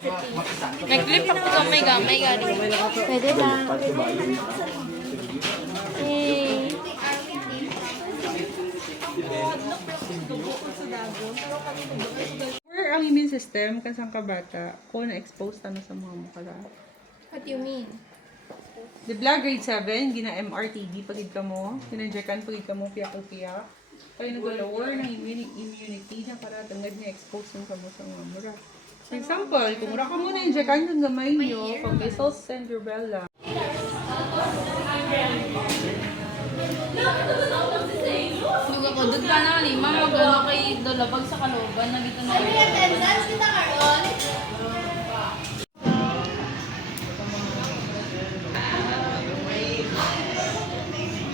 Nag-clip ako gamay-gamay galing. Pwede ba? Hey. Or ang immune system, kasang kabata, kung na-expose na sa mga mukha. What do you mean? Di ba grade 7, gina MRTB pagid ka mo, kinanjekan pagid ka mo, piyak-piyak. Kaya nag-lower ng immunity na para tangad niya expose ng kamo sa mga mura. For example, kung mura ka mo na-injekan yung gamay nyo, pang measles and rubella. Duga ko, dug ka na lima, mag-ano kay Dolabag sa Kaloban, nagito na. Ay, attendance kita karon.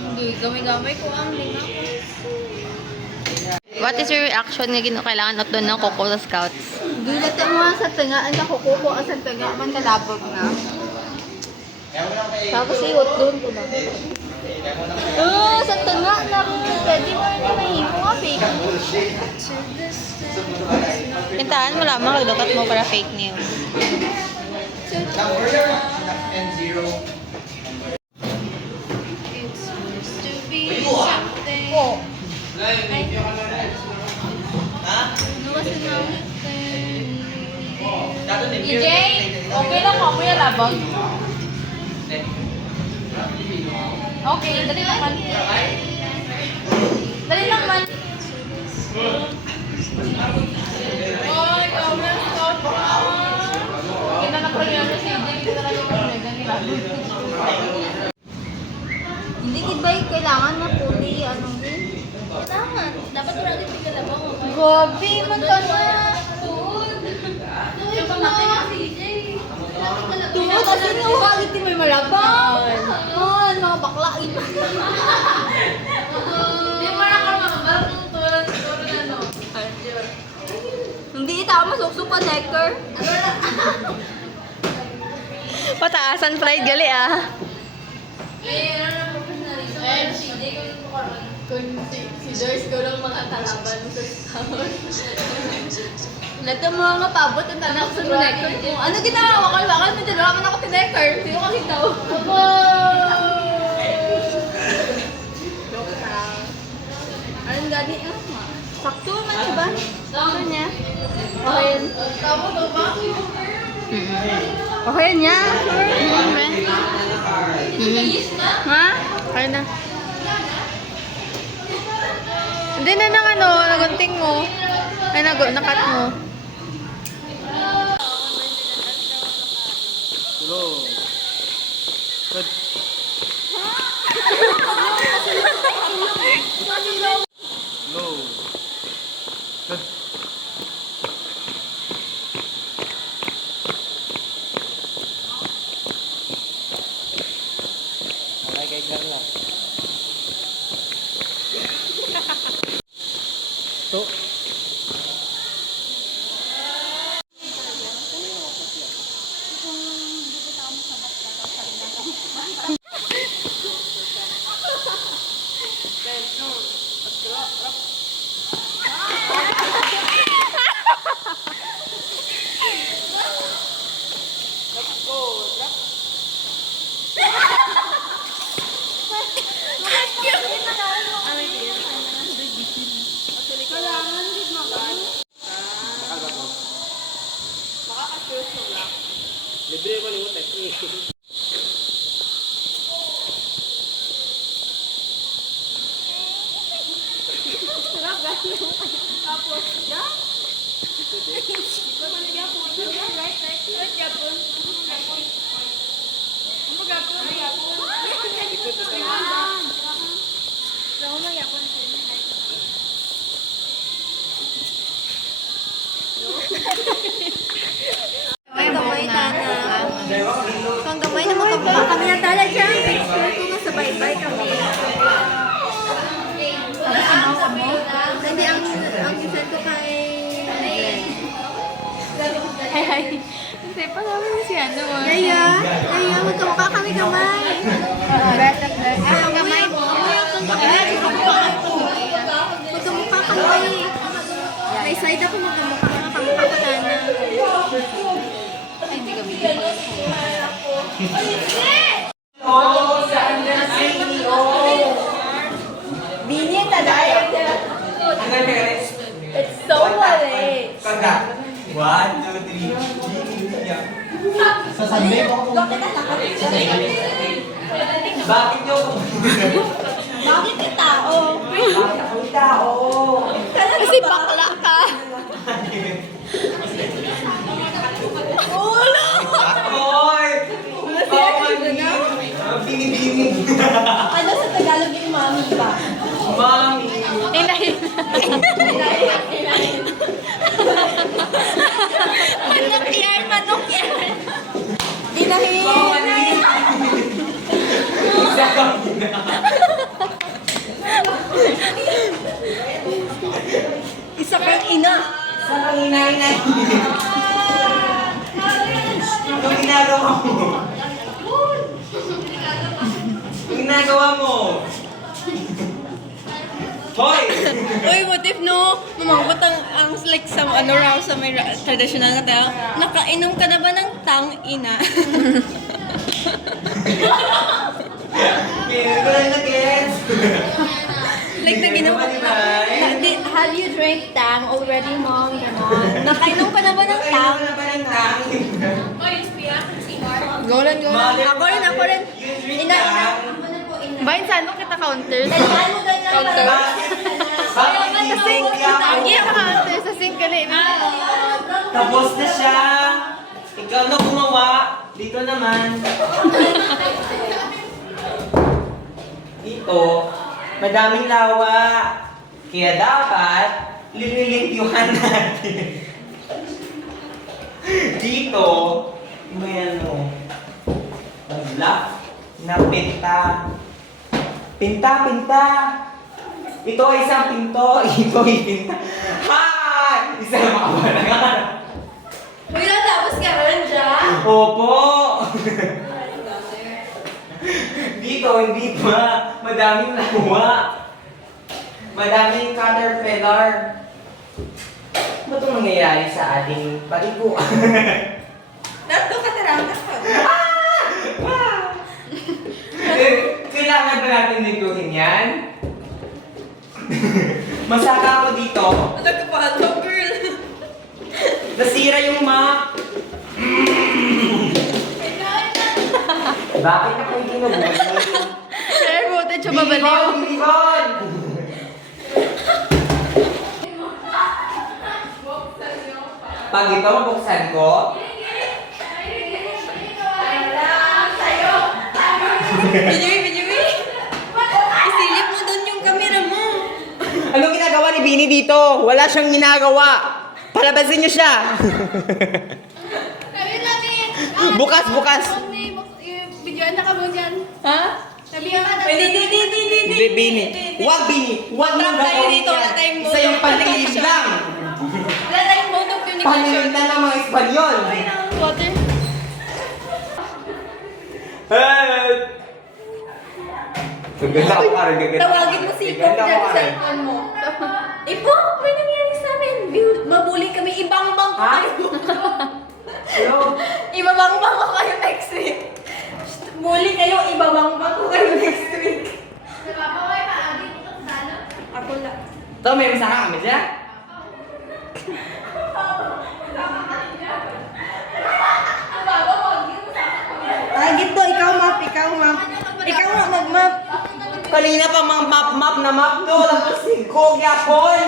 Hindi, gamay-gamay ko ang lima ko. What is your reaction nga kailangan at doon ng Coco sa Scouts? Gilat mo sa tinga, ang nakukuko sa tinga, man kalabog na. Tapos iwot doon ko na. Sa tinga na pwede mo na mahimo nga fake news. Kintaan mo lamang kagdukat mo para fake news. Po. EJ, okay lang ka mo yung labag? Okay, dali lang man. Dali lang man. Oy, comment, stop. Kita na pala yun si EJ, kita na yung mga nila. Hindi ba kailangan na fully anong din? Kailangan. Dapat wala din tigala mo. Gobi, man ka na. Yung pamatay ka si EJ. Tungkol kasi nga uhalit din may malabang. Man, mga baklain. Hindi mo na ka makabarap ng tulad na no. Hindi ito masuksok pa, Necker. Pataasan pride gali ah. Eh, ano na professionalism? Eh, si EJ ko yung karoon. Kung si Joyce ko lang mga talaban sa tawon. Lato mo nga pabot ang tanak sa Necker. Ano ginawa? Wakal-wakal, may dalawa man ako si Necker. Sino ka kita? Abo! Anong gani? Sakto man, diba? Sakto niya. Okay yun. Tama to ba? Okay niya. Ha? Okay na. Hindi na nang ano, nagunting mo. Ay, nakat mo. Hello. Good. Hello. Good. Okay, kaya lang. So, libre ko liwat eh. Gamay na na. Kung gamay na magkamukha kami na talaga siya. Picture ko nga sa bye-bye kami. Hindi, ang isend ko kay Glenn. Ay, kasi pa namin si ano mo. Kaya, magkamukha kami gamay. Ang gamay mo. Magkamukha kami. May side ako magkamukha ka. Kamukha ka na. Bini, tagay. It's so funny. Kanda. 1, 2, 3. Sasabihin mo kung bakit nyo Bakit ka tao? akong tao? Kasi bakla ka. Ulo! Akoy! Bini-bini. Ano sa Tagalog yung mami ba? Mami. Manok yan, manok yan. Inahin. Isa kang ina. Sa kanina-ina. Anong ginagawa mo? Anong ginagawa mo? Hoy! Uy, what if no, mamangkot ang like sa ano raw sa may traditional na tayo, nakainom ka na ba ng tang ina? Hindi ko lang na-gets. Like naginom ka na, have you drank tang already, mom? Ganon. Nakainom ka na ba ng tang? Ano ba ng tang? Golan. Ako rin. You drink Ina. tang? Bain, saan mo kita counter? Counter? Bakit hindi mo Hindi ako counter sa sink ka na. Tapos na siya. Ikaw na gumawa. Dito naman. Dito, madaming lawa. Kaya dapat, linilimpyuhan natin. Dito, may ano, black na pinta. Pinta. Ito ay isang pinto. Ito ay pinta. Ha! Isa na makabalangan. Uy, natapos ka rin dyan? Opo! Dito, hindi pa. Madaming lawa. Madaming caterpillar. Ano itong nangyayari sa ating paliguan? Nato ka tarang ka. Kailangan ba natin niguhin yan? Masaka ako dito. Nagkapahalo, girl. Nasira yung map. Bakit ako hindi nabuhay? Sir, buti siya babaliw. Bibon! Pag ito, mabuksan ko. Bijoy. Isilip mo doon yung camera mo. Anong ginagawa ni Bini dito? Wala siyang ginagawa. Palabasin niyo siya. Bukas. Videoan na ka mo dyan. Ha? Sabihan ka na. Hindi, Bini. Huwag, Bini. Huwag Trap mong tayo gagawin dito, yan. wala tayong Isa yung panlilib lang. Wala tayong mode of communication. Panlilib na ng mga Espanyol. Water. Help! Gaganda ko ka rin, gaganda. Tawagin mo si Ipong Gaganda ko dyan sa ka rin. cellphone mo. Ipong, may nangyari sa amin. Mabuli kami. Ibang-bang ko Ha? kayo. Hello? Ibabang-bang ko kayo next week. Muli kayo, ibabang-bang ko kayo next week. Napapaway pa. Adi mo ka sana. Ako lang. Ito, may masaka kami dyan. Target to, ikaw map. Ikaw nga mag-map. Kanina pa mga map na map to. Tapos 5 gyapon.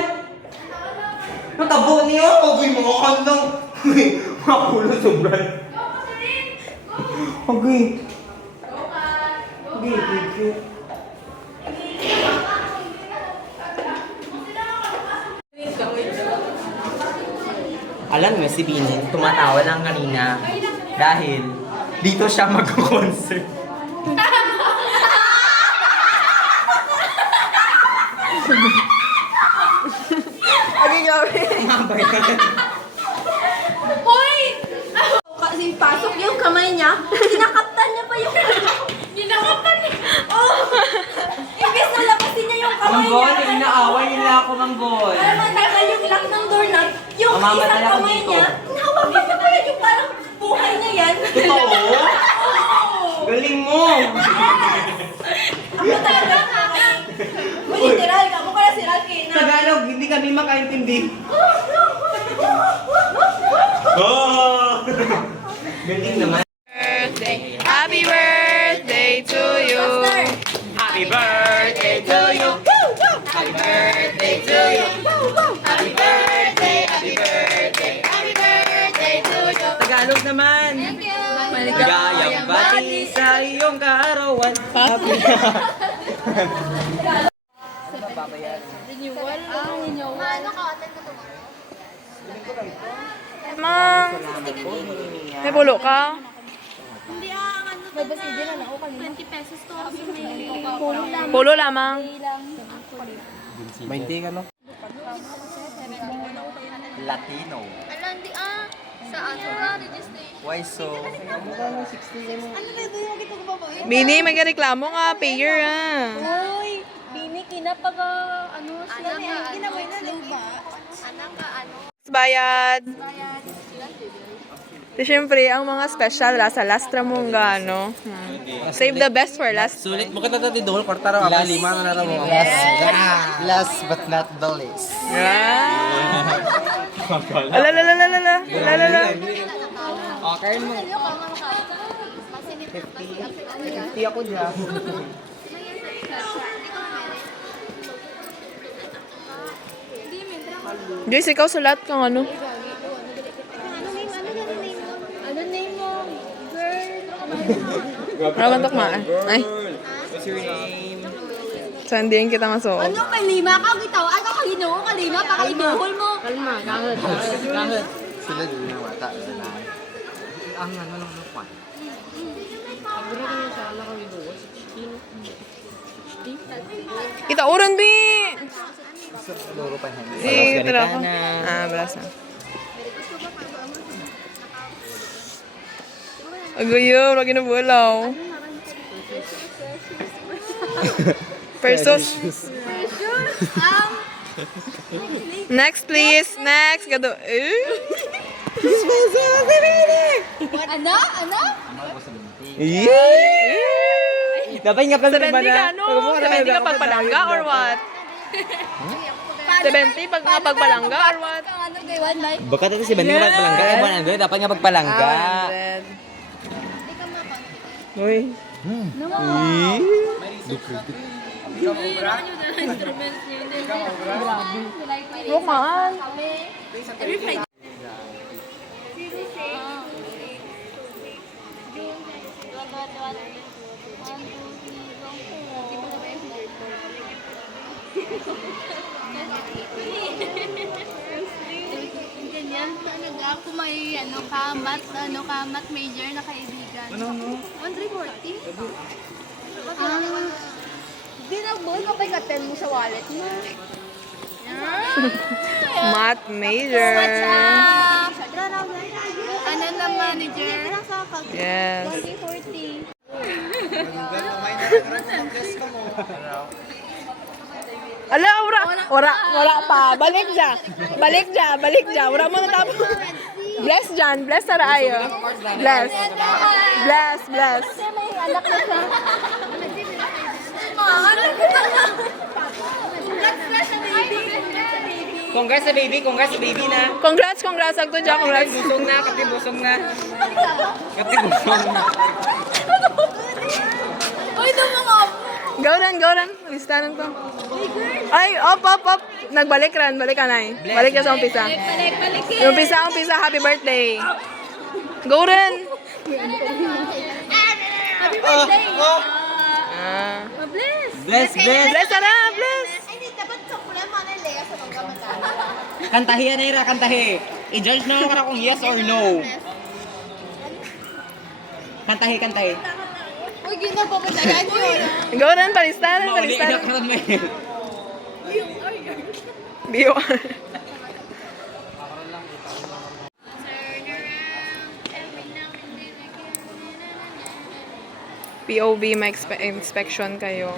Natabo niyo. Uy, mga kandang. Uy, mga pulo sobrang. Okay. Okay. Alam mo si Bini, tumatawa lang kanina dahil dito siya mag-concert. Mabay ka. Hoy! Kasi pasok yung kamay niya, kinakaptan niya pa yung Kinakaptan niya? Oh! Imbes na labasin niya yung kamay niya. Manggol, inaaway nila ako, Manggol. Alam mo, tagal yung lock ng doorknob, yung Mamamatay isang ako kamay dito. niya, nahawakan niya pa yan, yung parang buhay niya yan. hindi. Oh! Galing naman. Happy birthday to you. Happy birthday to you. Happy birthday to you. Happy birthday, happy birthday, happy birthday to you. Tagalog naman. Maligayang bati sa iyong kaarawan. Happy Ma, may pulo ka? Babas din na ako kanina. 20 pesos to. Pulo lang. Pulo lamang. Latino. Alam, di sa registration. Why so? Bini, may reklamo nga. Payer ah. Uy, Bini, kinapag, sila niya. Kinabay na lupa. Bayad. So, syempre, ang mga special sa last ramong ano. Save the best for last. Sulit mo kita dati doon, kwarta raw ako, 5 na raw mo. Last but not the least. Alalalalalala. Okay mo. 50 ako dyan. Joyce, ikaw sulat kang ano. Ano name mo? Girl. Rawan tukmaan. Ay, What's your name? sandiyan kita masuot. Ano kalima ka? Gitaw? Ay, kakalino ko kalima. Pakainuhol mo. Sila din na mata. Ang ano lang pa. Kita uran, Bi! Loro pa yan. Si, tira ko. Brasa. Agayo, lagi na bulaw. Pesos. Next, please. Next. Gado. Ano? Ano? Dapat nga pala 70 ka, no? 70 ka pagpalangga or what? 70 pag nga pagpalangga or what? Ano kay One Life? Baka dito si Banding pagpalangga. Ay, ba nandun? Dapat nga pagpalangga. 100. Uy. Roman. Ganyan, talaga ako may kamat major na kaibigan. Ano? 140? Di na boy, kapay ka-10 mo sa wallet mo. Math major. Ano na manager? Yes. 40. Ala, wala pa. Balik ja. Wala mo na tapos. Bless Jan, bless sa ayo. Bless. May anak na siya. Congrats sa baby na. Congrats agto ja, congrats. Busong na, katibusong na. Katibusong na. Uy, ito mga Gauran. Listahan to. Ay, op. Nagbalik ran, balik ka na eh. Balik ka sa umpisa. balik. Yung umpisa, happy birthday. Gauran. Happy birthday! Bless. Bless na, bless. Ay, hindi. Dapat sa pula mo na Lea sa pagkamatala. Kantahi yan, Ira, kantahi. I-judge na ako kung yes or no. Kantahi. Uy, ginapapatayan yun. Gauran, palistahan. Mauli na ka may. BOR. POV, may inspection kayo.